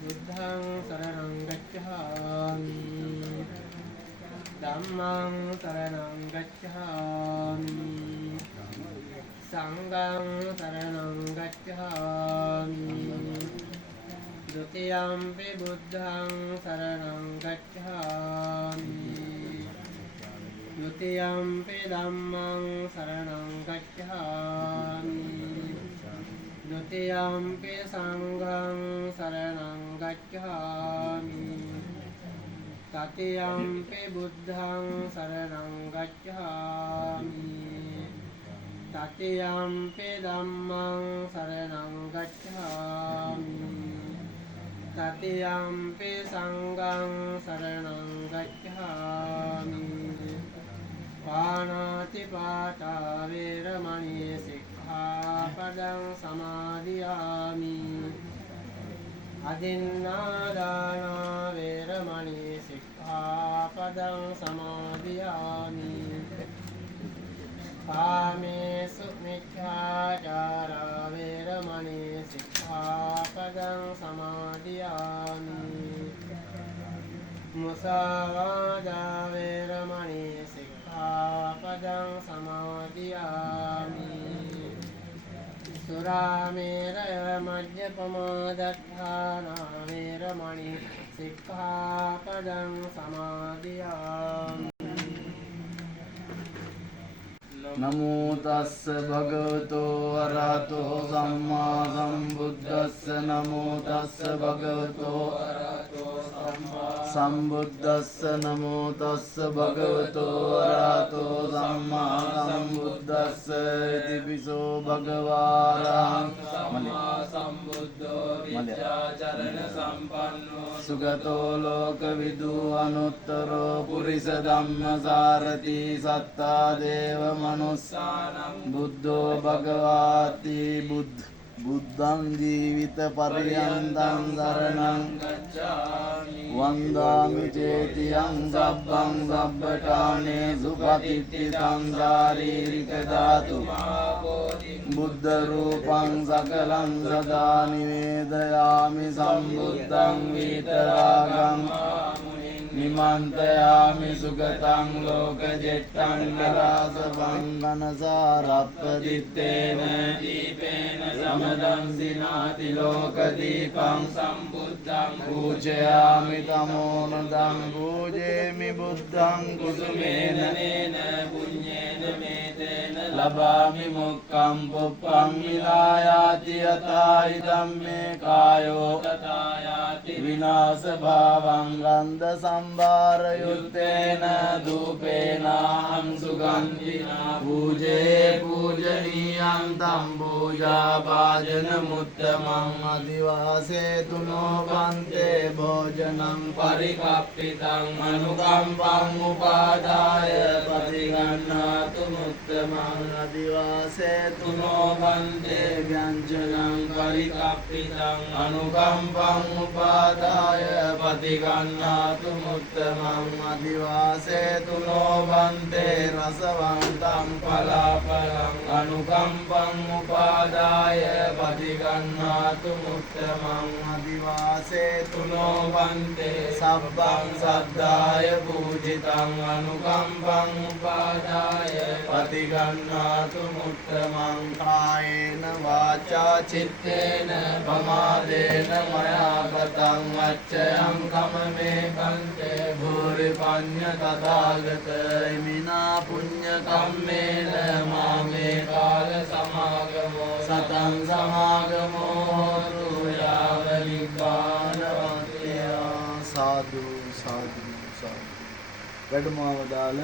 बुद्धं शरणं गच्छामि धम्मं शरणं गच्छामि संघं शरणं गच्छामि द्वितीयंपि बुद्धं शरणं गच्छामि द्वितीयंपि धम्मं शरणं गच्छामि द्वितीयंपि संघं शरणं गच्छामि तृतीयंपि बुद्धं शरणं गच्छामि तृतीयंपि धम्मं शरणं गच्छामि तृतीयंपि संघं शरणं गच्छामि पाणातिपाता वेरमणि सिक्खापदं समादियामि अदिन्नादाना वेरमणि सिक्खापदं समादियामि कामेषु मिथ्याचारा वेरमणि सिक्खापदं समादियामि मुसावादा वेरमणि सिक्खापदं समादियामि सुरामेरय मद्यपमादत्ताना वेरमणि सिक्खापदं समादियामि नमो तस्स भगवतो अरहतो सम्मा सम्बुद्धस्स नमो तस्स भगवतो अरहतो सम्बुद्धस्स नमो तस्स भगवतो अरहतो सम्मा सम्बुद्धस्स इति पिसो भगवारहं චරණ සම්පන්නෝ සුගතෝ ලෝකවිදු අනුත්තරෝ පුරිස ධම්මසාරති සත්තා දේව මනුස්සානම් බුද්ධෝ භගවාති බුද්ධං ජීවිත පරියන්තං සරණං ගච්ඡාමි වන්දාමි චේතියං සබ්බං සබ්බඨානේ සුපතිට්ඨිතං ශාරීරික ධාතු බුද්ධ රූපං සකලං සදා නිවේදයාමි සම්බුද්ධං විතරාගං නිමන්තයාමි සුගතං ලෝකජෙට්ටං නරාසවං මනසාරප්පදිත්තේන දීපේන සමදං සිනාති ලෝකදීපං සම්බුද්ධං පූජයාමි තමෝනදං පූජේමි බුද්ධං කුසුමේන නේන පුඤ්ඤේන මේතේන ලබාමි මොක්ඛං පුප්පං විලායාති යතායි ධම්මේ කායෝ තථායාති විනාශ භාවං ගන්ධ සම්භාර යුත්තේන දූපේනාං සුගන්ධිනා පූජේ පූජනීයං තම් පූජා භාජන මුත්තමං අදිවාසේතුනෝ වන්තේ භෝජනං පරිකප්පිතං අනුකම්පං උපාදාය පටිගන්නාතු මුත්තමං අදිවාසේතුනෝ වන්තේ ව්‍යංජනං පරිකප්පිතං අනුකම්පං උපාදාය පටිගන්නාතු මුත්තමං අදිවාසේතුනෝ වන්තේ රසවන්තං පලාපලං අනුකම්පං උපාදාය පටිගන්නාතු මුත්තමං අදිවාසේතුනෝ වන්තේ සබ්බං සද්ධාය පූජිතං අනුකම්පං උපාදාය පටිගන්නාතු මුත්තමං කායේන වාචා චිත්තේන පමාදේන මයා ගතං අච්චයං කමමේ කන්තේ භූරි පඤ්ඤ තථාගත ඉමිනා පුඤ්ඤ කම්මේන මාමේ කාල සමාගමෝ සතං සමාගමෝ හෝතු යාව නිබ්බානවත්‍ය සාදු සාදු සාදු වැඩමවදාල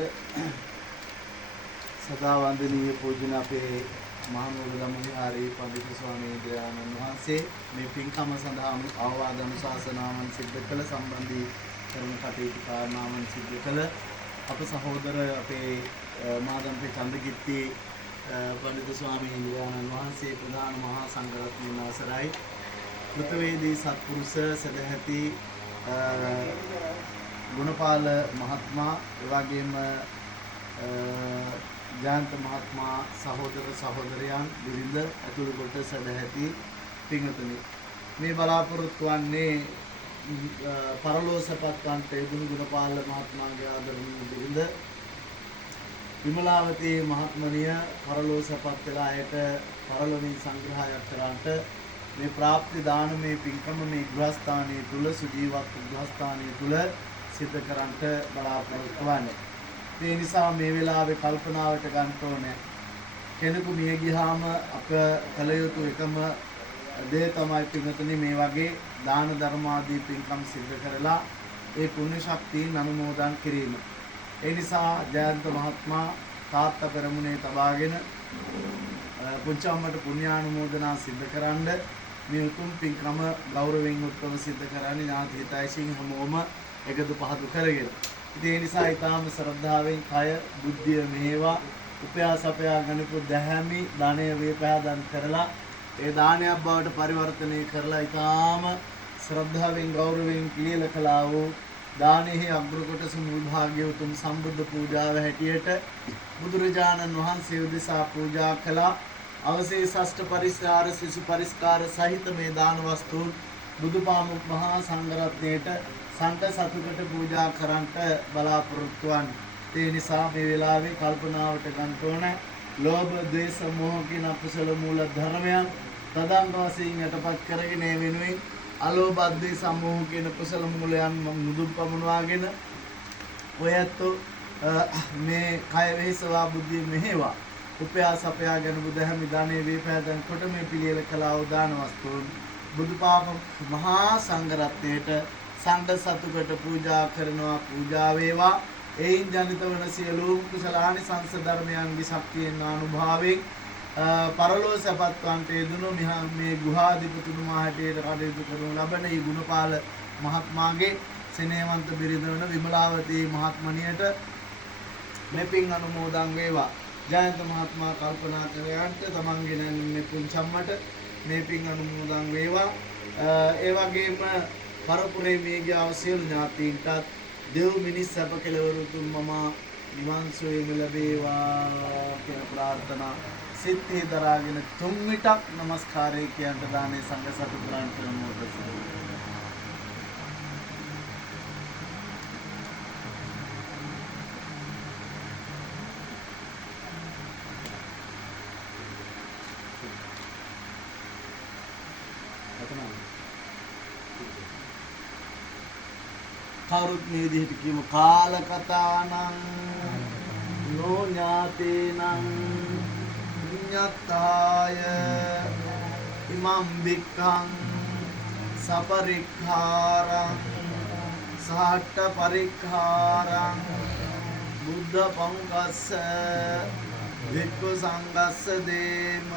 සදා වන්දනීය පූජන අපේ මහනුවර විහාරයේ පඬිතු ස්වාමීන් වහන්සේ මේ පින්කම සඳහා අවවාද අනුශාසනාවන් සිද්ධ කළ සම්බන්ධී කරන කටයුතු කාරණාවන් සිද්ධ කළ අප සහෝදර අපේ මාදම්පේ චන්දකිත්ති පඬිතු ස්වාමීන් වහන්සේ ප්‍රධාන මහා සංඝරත්නයන් අවසරයි කෘතවේදී සත්පුරුෂ සදැහැති ගුණපාල මහත්මයා එවැගේම ජයන්ත මහත්මයා සහෝදර සහෝදරයන් බිරිඳ ඇතුළු කොට සදැහැති පින්වතුනි මේ බලාපොරොත්තු වන්නේ පරලෝසපත් වන්ට යෙදුණු ගුණපාල මහත්මයාගේ ආදරණීය බිරිඳ විමලාවතී මහත්මනිය පරලෝසපත් වෙලා ඇයට පරලොවින් සංග්‍රහයක් කරාට මේ ප්‍රාප්ති දානමේ පින්කම මේ ගෘහස්ථානයේ තුල සුජීවත් ගෘහස්ථානයේ තුල සිද්ධ කරන්ට බලාපොරොත්තු වන්නේ. ඒ නිසා මේ වෙලාවේ කල්පනාවට ගන්න ඕනේ කෙනෙකු මිය ගියාම අප කළ යුතු එකම දේ තමයි පින්වතුනි මේ වගේ දාන ධර්ම ආදී පින්කම් සිද්ධ කරලා ඒ පුණ්‍ය ශක්තියින් අනුමෝදන් කිරීම. ඒ නිසා ජයන්ත මහත්මයා තාත්තා පෙරමුණේ තබාගෙන පුංචි අම්මට පුණ්‍යානුමෝදනා සිද්ධ කරන්න මේ උතුම් පින්කම ගෞරවයෙන් උත්සව සිද්ධ කරන්නේ ඥාති හිතයිසින් හැමෝම එකතු පහතු කරගෙන. ඉතින් ඒ නිසා ඊටාම ශ්‍රද්ධාවෙන් කය බුද්ධිය මෙහෙවා උපයාසපයා ගනිපු දැහැමි දානය වේපෑදන් කරලා ඒ දානයක් බවට පරිවර්තනය කරලා ඊටාම ශ්‍රද්ධාවෙන් ගෞරවයෙන් පිළියෙල කළා වූ දානෙහි අග්‍ර කොටස මුල් භාග්‍ය උතුම් සම්බුද්ධ පූජාව හැටියට බුදුරජාණන් වහන්සේ උදෙසා පූජා කළා. අවශේෂ අෂ්ට පරිස්කාර සිසු පරිස්කාර සහිත මේ දාන වස්තුන් බුදුපාමුක් මහා සංඝරත්නයට සංඝ සතුටට පූජා කරන්ට බලාපොරොත්තු වන්නේ. ඒ නිසා මේ වෙලාවේ කල්පනාවට ගන්න ඕන ලෝභ, ද්වේෂ, මෝහ කියන අකුසල මූල ධර්මයන් තදංග වශයෙන් යටපත් කරගෙන ඒ වෙනුවෙන් අලෝභ, ද්වේෂ, මෝහ කියන කුසල මූලයන් මුදුන් පමුණවාගෙන ඔයත් මේ කය වෙහෙසවා බුද්ධිය මෙහෙවා උපයාසපයා ගැන බුදහමි දානේ වේපෑදන් කොට මේ පිළියෙල කළා වූ දාන වස්තුන් බුදුපාමුක් මහා සංඝරත්නයට සංඝ සතුකට පූජා කරනවා. පූජා වේවා. එයින් ජනිත වන සියලුම කුසලානිසංස ධර්මයන්ගේ ශක්තියෙන් අනුභවයෙන් පරලෝ සැපත්වන්ට යෙදුණු මේ ගුහාධිපතිතුමා හැටියට කටයුතු කරනු ලබන මේ ගුණපාල මහත්මයාගේ සෙනෙහවන්ත බිරිඳ වන විමලාවතී මහත්මණියට මේ පින් අනුමෝදන් වේවා. ජයන්ත මහත්මයා කල්පනා කරයන්ට තමන්ගේ නැන්නේ පුංචම්මට මේ පින් අනුමෝදන් වේවා. ඒ වගේම පරපුරේ මියගිය සියලු ඥාතීන්ටත් දෙව් මිනිස් සැප කෙලවරුතුන් මම නිවන් සුවයම ලැබේවා කියන ප්‍රාර්ථනා සිත්හි දරාගෙන තුන් විටක් নমස්කාරය කියන්ට දානේ සංඝ සතුටුරන්ට නමෝදස. කවුරුත් මේ විදිහට කියමු කාල කතානං නෝ ඥාතේනං පුඤ්ඤත්තාය ඉමම් වික්ඛං සපරික්ඛාරං සහට්ඨ පරික්ඛාරං බුද්ධ පංකස්ස වික්ඛු සංඝස්ස දේම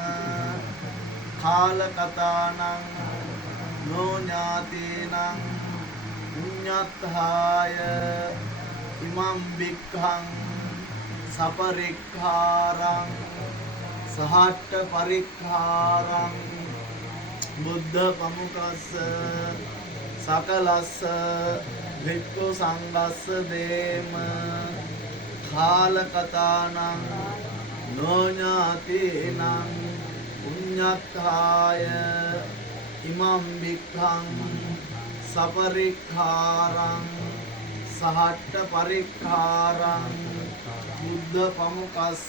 කාල කතානං නෝ ඥාතේනං පුඤ්ඤත්තාය ඉමම් වික්ඛං සපරික්ඛාරං සහට්ඨ පරික්ඛාරං බුද්ධ පමුකස්ස සකලස්ස වික්ඛු සංඝස්ස දේම කාල කතානං නෝ ඥාතේනං පුඤ්ඤත්තාය ඉමම් වික්ඛං සපරික්ඛාරං සහට්ඨ පරික්ඛාරං බුද්ධ පමුකස්ස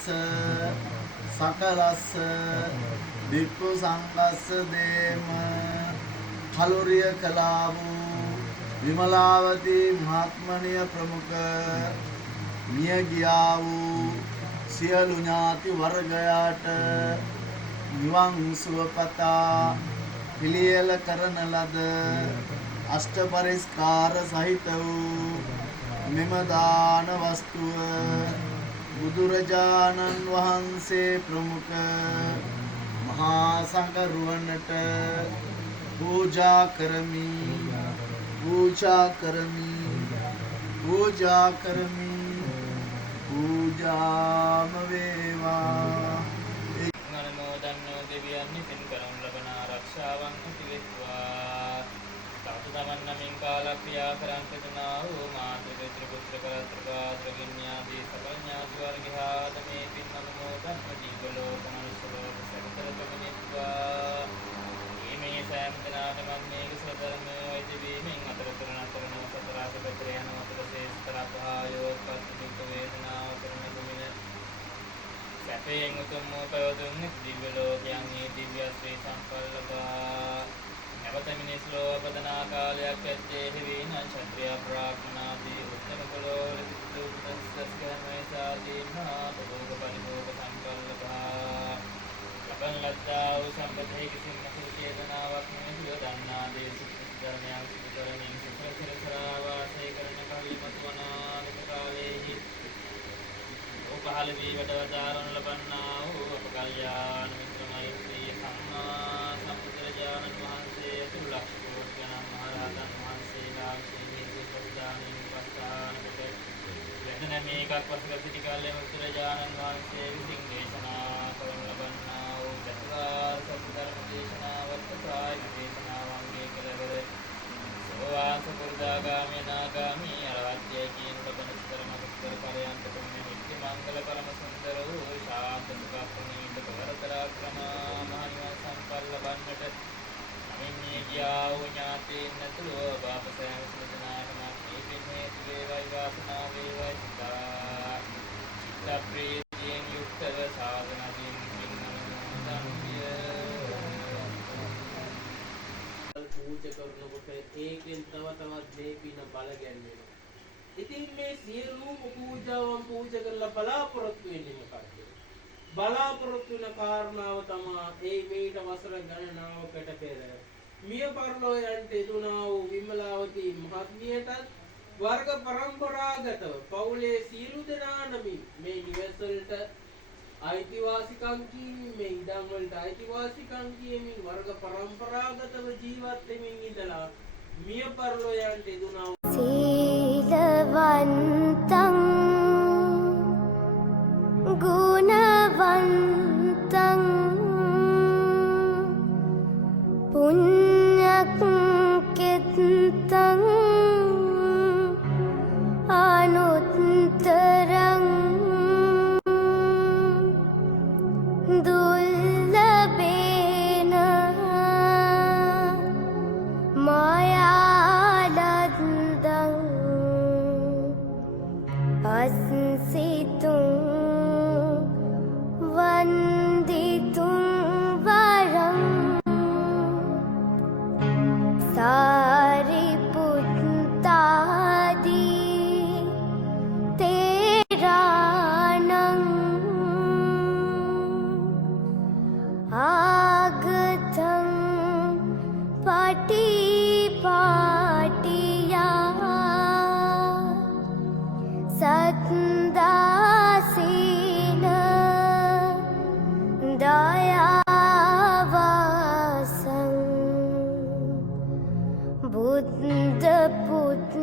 සකලස්ස වික්ඛු සංඝස්ස දේම කලුරිය කලා වූ විමලාවතී මහත්මණිය ප්‍රමුඛ මිය ගියා වූ සියලු ඥාති වර්ගයාට නිවන් සුවපතා පිළියෙල කරන ලද අෂ්ට පරිස්කාර සහිත වූ මෙම දාන වස්තුව බුදුරජාණන් වහන්සේ ප්‍රමුඛ මහා සංඝරුවනට පූජා කරමි පූජාම වේවා. අනුමෝදන්නෝ දෙවියන් විසින් කරනු ලබන ආරක්ෂාවන් පිළිවෙත්වා. තමන් නමින් කාලක්‍රියා කරන්ට දුනා වූ මාතු පුත්‍ර පුත්‍ර කරත්‍ර ගාත්‍ර විඤ්ඤාදී සකල ඥාති වර්ගයාද මේ පින් අනුමෝදන් ජීව ලෝක මනුෂ්‍ය ලෝක සකල කමනිත්වා. මේ සෑම දිනකටම මේ කුසල ධර්ම වෛද්‍ය වීමෙන් අතරතුර නතර නොව සතර අධිපතර යන අතර ශේෂ්ඨ රාපහායෝ පත්තික වේදනාව කරන දුමින සැපයෙන් උතුම් වූ පැවතුම් දිව්‍ය ලෝකයන් මේ දිව්‍ය ශ්‍රී සම්පල්ලභා. නැවත මිනිස් ලෝ අපදනා කාලයක් ඇත්තේ හිවින ක්ෂත්‍රිය බ්‍රාහ්මනාදී උත්තම කුලවල සිටු උපදස්සස්කමයි සාදීනා භෝග පරිභෝග සම්පල්ලභා. ලබන ලද්දා වූ සම්පතේ කිසිම නැති චේතනාවක් නෙමෙයි දන්නා දේ සුඛ ධර්මයන් සිදු කරමින් සසර සරා වාසය කරන කල්මත් වනානික කාලේහි පහළ වී වඩවදාරන ලබන්නා වූ අප කල්යාණ මිත්‍ර මෛත්‍රී සම්මා සම්බුදුරජාණන් වහන්සේ තුලක් කෝටි ගණන් මහරහතන් වහන්සේලා විසින් ප්‍රදානින් ප්‍රස්ථාන කොට වෙන මේකක් වසර සිටි කාලයේ බුදුරජාණන් වහන්සේ විසින් දේශනා කරන ලබන්නා වූ චතුරාර්ය සත්‍ය ධර්ම දේශනාවත් ප්‍රායම දේශනාවන්ගේ කෙලවර සෝවාන් සකෘදාගාමී නාගාමී අරහත්යයි කියන ලබන ස්තරම ස්තර පරයන්ත තුනේ මංගල පරම සුන්දර වූ ශාන්ත සුඛප්‍රණීත පවරතරාක්‍රම මහනිවන් සම්පල් ලබන්නට නමින් ගියා වූ ඥාතීන් නැතුව බාපසයන් සුදනාටම මේ පින් හේතු වේවයි වාසනාව වේවයි සිතා චිත්ත ප්‍රීතියෙන් යුක්තව සාධනාදීන් පින් අනුමෝදන්ය. පූජා කරනකොට ඒකෙන් තව තවත් මේ පින බල ගැන්වෙනවා. ඉතින් මේ සියලුම පූජාවන් පූජා කරලා බලාපොරොත්තු වෙන්නේ මොකක්ද? බලාපොරොත්තු වෙන කාරණාව තමයි මේට වසර ගණනාවකට පෙර මිය පරලෝ යන්ට යෙදුනා වූ විමලාවතී මහත්මියටත් වර්ග පරම්පරාගතව පවුලේ සියලු දෙනා නමින් මේ නිවෙස් වලට අයිතිවාසිකම් කියමින් මේ ඉඩම් වලට අයිතිවාසිකම් කියමින් වර්ග පරම්පරාගතව ජීවත් වෙමින් ඉඳලා මිය පරලෝ යන්ට දුනා සීලවන්තං ගුණවන්තං පුඤ්ඤක්ඛෙත්තං අනුත්තරං දුර්ලභේන මායාලද්දං අස්සිතුං වන්දිතුං වරං සාරිපුත්තාදී තේරාණං ආගතං පටිපාටියා සත්දාසීන දයාවාසං බුද්ධ පුත්ත